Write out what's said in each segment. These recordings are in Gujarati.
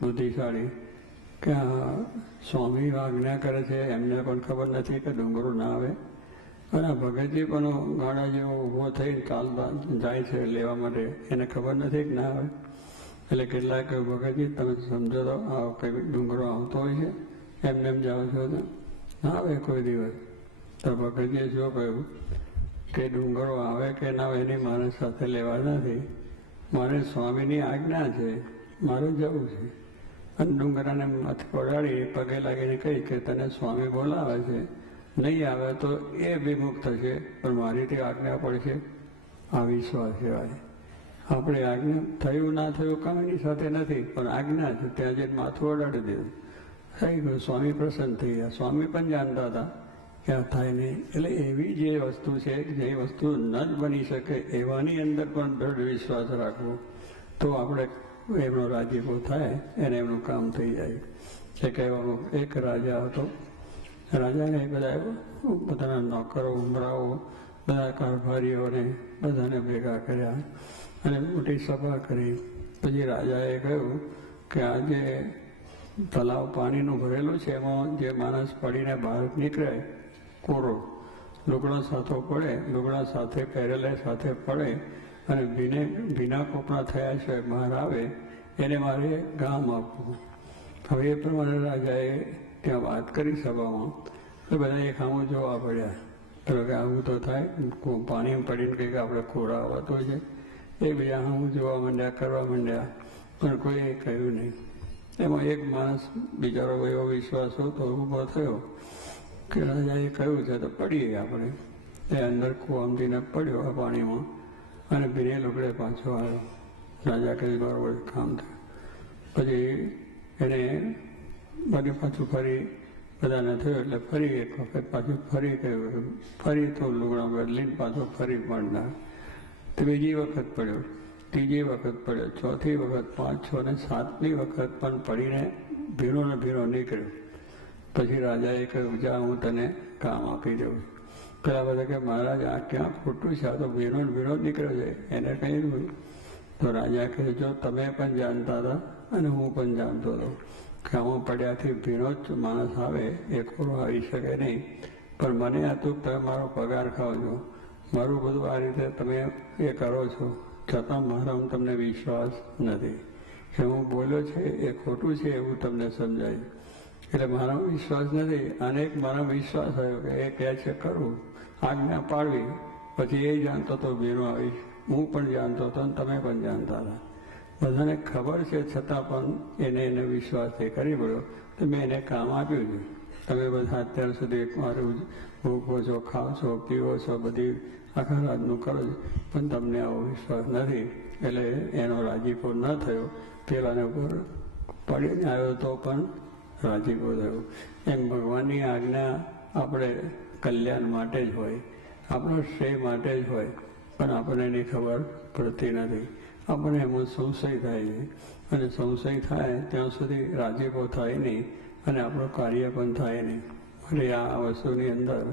બુદ્ધિશાળી કે આ સ્વામી આજ્ઞા કરે છે, એમને પણ ખબર નથી કે ડુંગરો ના આવે. અને ભગતજી પણ ગાડા જેવો ઊભો થઈને ચાલતા જાય છે લેવા માટે, એને ખબર નથી કે ના આવે. એટલે કેટલાક ભગતજી તમે સમજો તો આ કઈ ડુંગરો આવતો હોય છે, એમને એમ જાઓ છો તો ના આવે કોઈ દિવસ. તો ભગતજીએ શું કહ્યું કે ડુંગરો આવે કે ના આવે એની મારે સાથે લેવા નથી, મારે સ્વામીની આજ્ઞા છે, મારે જવું છે. અને ડુંગરાને માથે પડાડી પગે લાગીને કહી કે તને સ્વામી બોલાવે છે, નહીં આવે તો એ વિમુખ થશે, પણ મારીથી આજ્ઞા પડશે. આ વિશ્વાસ કહેવાય. આપણે આજ્ઞા થયું ના થયું કામ એની સાથે નથી, પણ આજ્ઞા છે, ત્યાં જઈને માથું અડાડી દીધું, થઈ ગયું. સ્વામી પ્રસન્ન થઈ ગયા. સ્વામી પણ જાણતા હતા કે આ થાય નહીં. એટલે એવી જે વસ્તુ છે જે વસ્તુ ન જ બની શકે એવાની અંદર પણ દૃઢ વિશ્વાસ રાખવો, તો આપણે એમનો રાજીપો થાય એને એમનું કામ થઈ જાય. એ કહેવાનું એક રાજા હતો. રાજાને બધા પોતાના નોકરો ઉમરાઓ બધા કારભારીઓને બધાને ભેગા કર્યા અને મોટી સભા કરી. પછી રાજાએ કહ્યું કે આજે તલાવ પાણીનું ભરેલું છે, એમાં જે માણસ પડીને બહાર નીકળે કોરો લુગડા સાથો પડે, લુગડા સાથે પહેરેલા સાથે પડે અને ભીના કોપડા થયા છે બહાર આવે, એને મારે ગામ આપવું. હવે એ પ્રમાણે રાજાએ ત્યાં વાત કરી સભામાં, તો બધા એક સામું જોવા પડ્યા. તો કે આવું તો થાય, પાણી પડીને કંઈક આપણે કોરા આવતો છે. એ બીજા સામું જોવા માંડ્યા, કરવા માંડ્યા, પણ કોઈએ કહ્યું નહીં. એમાં એક માણસ બિચારો એવો વિશ્વાસ હતો ઊભો થયો કે રાજાએ કહ્યું છે તો પડીએ આપણે. એ અંદર કુવામથીને પડ્યો આ પાણીમાં અને ભીને લુગડે પાછો આવ્યો. રાજા કહે બરાબર કામ થયું. પછી એને બધું પાછું ફરી બધાને થયું એટલે ફરી એક વખત પાછું ફરી કહ્યું, ફરી તો લુગડા બદલીને પાછો ફરી પડનાર. બીજી વખત પડ્યો, ત્રીજી વખત પડ્યો, ચોથી વખત, 5, 6 અને 7મી વખત પણ પડીને ભીનો ને ભીનો નીકળ્યો. પછી રાજાએ કહ્યું જા હું તને કામ આપી દઉં. પેલા બધા કે મહારાજ આ ક્યાં ખોટું છે, આ તો ભીનો ને ભીનો નીકળ્યો છે, એને કહી દઉં. તો રાજા કહે જો તમે પણ જાણતા હતા અને હું પણ જાણતો હતો કે આમાં પડ્યાથી ભીનો જ માણસ આવે એ ખોરો આવી શકે નહીં, પણ મને હતું તમે મારો પગાર ખાઓ છો, મારું બધું આ રીતે તમે એ કરો છો, છતાં મારામાં તમને વિશ્વાસ નથી કે હું બોલ્યો છે એ ખોટું છે એવું તમને સમજાય. એટલે મારામાં વિશ્વાસ નથી. અને એક મારા વિશ્વાસ આવ્યો કે એ કહે છે કરવું, આજ્ઞા પાડવી. પછી એ જાણતો હતો ભીનો આવીશ, હું પણ જાણતો હતો અને તમે પણ જાણતા હતા. બધાને ખબર છે છતાં પણ એને વિશ્વાસથી કરી પડ્યો. તો મેં એને કામ આપ્યું છે. તમે બધા અત્યાર સુધી મારું ભૂખો છો, ખાઓ છો, પીવો છો, બધી આખા રાતનું કરો છો, પણ તમને આવો વિશ્વાસ નથી. એટલે એનો રાજીપો ન થયો. પેલાને ઉપર પડીને આવ્યો તો પણ રાજીપો થયો. એમ ભગવાનની આજ્ઞા આપણે કલ્યાણ માટે જ હોય, આપણો શ્રેય માટે જ હોય, પણ આપણને એની ખબર પડતી નથી. આપણને એમાં સંશય થાય છે અને સંશય થાય ત્યાં સુધી રાજીપો થાય નહીં અને આપણું કાર્ય પણ થાય નહીં. એટલે આ વસ્તુની અંદર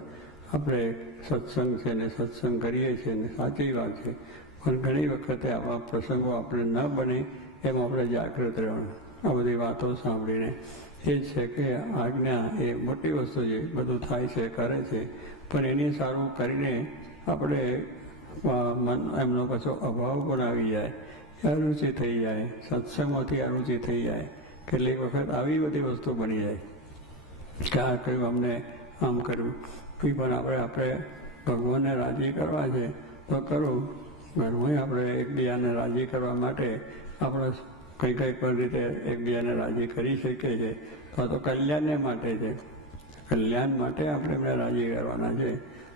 આપણે સત્સંગ છે ને સત્સંગ કરીએ છીએ ને સાચી વાત છે, પણ ઘણી વખતે આવા પ્રસંગો આપણે ન બને એમ આપણે જાગૃત રહેવાનું. આ બધી વાતો સાંભળીને એ છે કે આજ્ઞા એ મોટી વસ્તુ છે, બધું થાય છે કરે છે, પણ એની સારું કરીને આપણે એમનો પાછો અભાવ પણ આવી જાય, અરુચિ થઈ જાય, સત્સંગમાંથી અરુચિ થઈ જાય. કેટલીક વખત આવી બધી વસ્તુ બની જાય કે આ કહ્યું અમને આમ કર્યું, પણ આપણે ભગવાનને રાજી કરવા છે તો કરવું. ઘરમાં આપણે એકબીજાને રાજી કરવા માટે આપણે કઈ પણ રીતે એકબીજાને રાજી કરી શકીએ છીએ. તો કલ્યાણને માટે છે, કલ્યાણ માટે આપણે એમને રાજી કરવાના છે.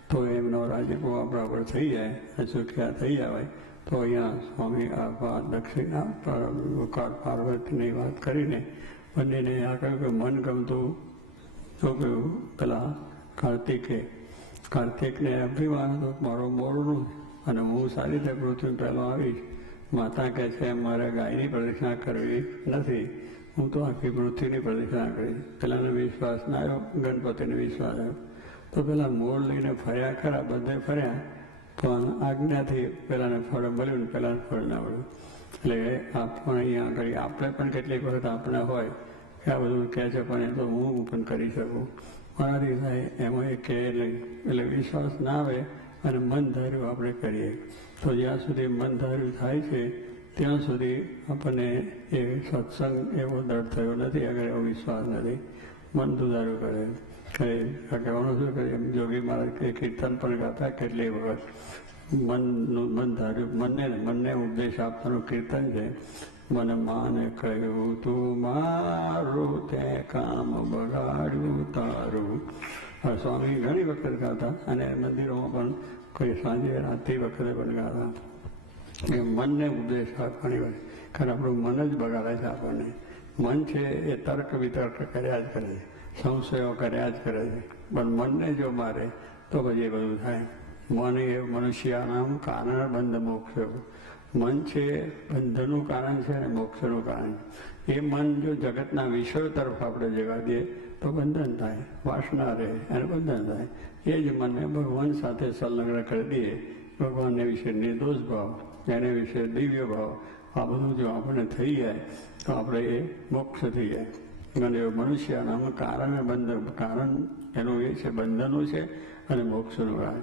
તો એમનો રાજીપો આપણા પર થઈ જાય, સુખ્યા થઈ જવાય. તો અહીંયા સ્વામી આ દક્ષિણા પાર્વતીની વાત કરીને બંનેને આ કહ્યું કે મન ગમતું શું કહ્યું પેલા કાર્તિકને અભિમાન હતું મારો મોરનું, અને હું સારી રીતે પૃથ્વી પહેલો આવીશ. માતા કહે છે મારે ગાયની પ્રદક્ષિણા કરવી નથી, હું તો આખી પૃથ્વીની પ્રદક્ષિણા કરીશ. પેલાને વિશ્વાસ ના આવ્યો, ગણપતિને વિશ્વાસ આવ્યો. તો પેલા મોર લઈને ફર્યા ખરા, બધે ફર્યા, પણ આજ્ઞાથી પેલાને ફળ મળ્યું ને પેલાને ફળ ના મળ્યું. એટલે આપણે અહીંયા આગળ આપણે પણ કેટલીક વખત આપણે હોય કે આ બધું કહે છે પણ એ તો હું પણ કરી શકું, મારાથી થાય એમાં એ કહે નહીં. એટલે વિશ્વાસ ના આવે અને મન ધાર્યું આપણે કરીએ તો જ્યાં સુધી મન ધાર્યું થાય છે ત્યાં સુધી આપણને એ સત્સંગ એવો દૃઢ થયો નથી અગર એવો વિશ્વાસ નથી. મન દુધારું કરે કહેવાનું શું કરે જોગી મહારાજ કે કીર્તન પણ ગાતા કેટલી વખત મન ધાર્યું મનને ઉપદેશ આપવાનું કીર્તન છે. મને માને કહ્યું તું મારું તે કામ બગાડ્યું તારું. સ્વામી ઘણી વખત ગાતા અને મંદિરોમાં પણ કોઈ સાંજે રાત્રિ વખતે પણ ગાતા કે મનને ઉપદેશ આપવાની હોય. કારણ આપણું મન જ બગાડે છે આપણને. મન છે એ તર્ક વિતર્ક કર્યા જ કરે છે, સંશયો કર્યા જ કરે છે, પણ મનને જો મારે તો પછી એ બધું થાય. મન એ મનુષ્યનામ કારણ બંધ મોક્ષ. મન છે બંધનનું કારણ છે અને મોક્ષનું કારણ. એ મન જો જગતના વિષયો તરફ આપણે જવા દઈએ તો બંધન થાય, વાસના રહે અને બંધન થાય. એ જ મનને ભગવાન સાથે સંલગ્ન કરી દઈએ, ભગવાનને વિશે નિર્દોષ ભાવ, એને વિશે દિવ્ય ભાવ, આ બધું જો આપણે થઈ જાય તો આપણે એ મોક્ષ થઈ જાય. અને મનુષ્યનામ કારણ બંધ, કારણ એનું એ છે બંધનનું છે અને મોક્ષનું કારણ.